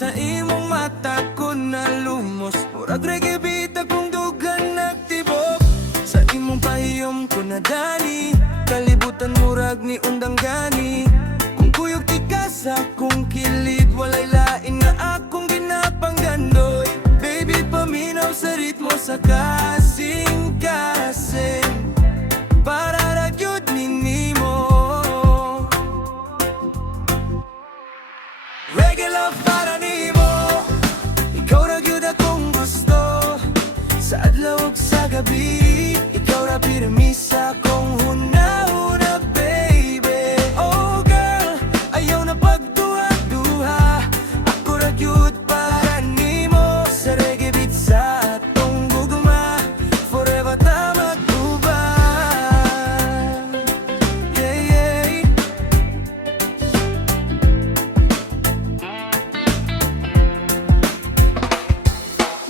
Sa imong mata ko na lumos, murag reggae beat akong dugan nagtibok. Sa imong pahiyom ko na dani, kalibutan murag ni undang gani. Kung kuyog ti ka sa kong kilid, walay lain nga akong ginapanggandoy. Baby, paminaw sa ritmo sa kasing-kasing, para ragyod ni Nimo. Reggae love para Nimo, ikaw ragyod akong gusto. Sa adlaw ug sa gabi, ikaw ra pirmisa kong huna-huna, baby. Oh girl, ayaw na pagduha-duha, ako ragyod para Nimo. Sa reggae beat sa atong gugma, forever ta magtubang. Yeah, yeah.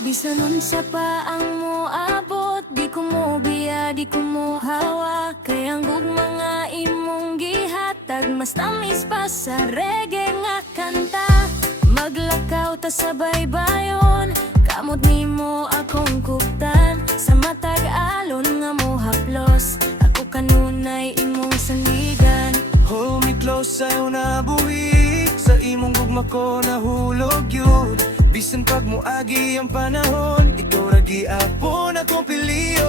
Bisan unsa pa ang moabot, di ko mo biya, di ko mo hawa. Kaya ang gugma nga imong gihatag, mas tamis pa sa reggae nga kanta. Maglakaw ta sa baybayon, kamot nimo akong kuptan. Sa matag alon nga mo haplos, ako kanunay imong sandigan. Hold me close, sa'yo na buhi, sa imong gugma ko nahulog yun. Bisan pag muagi ang panahon, ikaw ra giapon akong piliyon.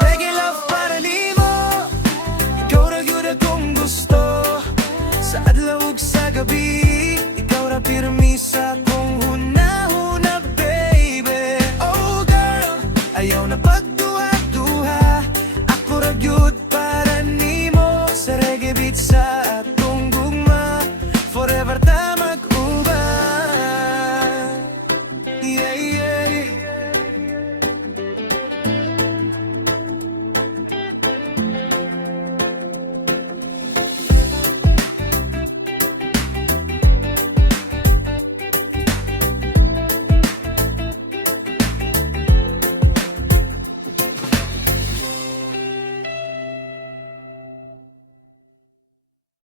Reggae love para Nimo, ikaw ra gyud akong gusto. Sa adlaw ug sa gabi,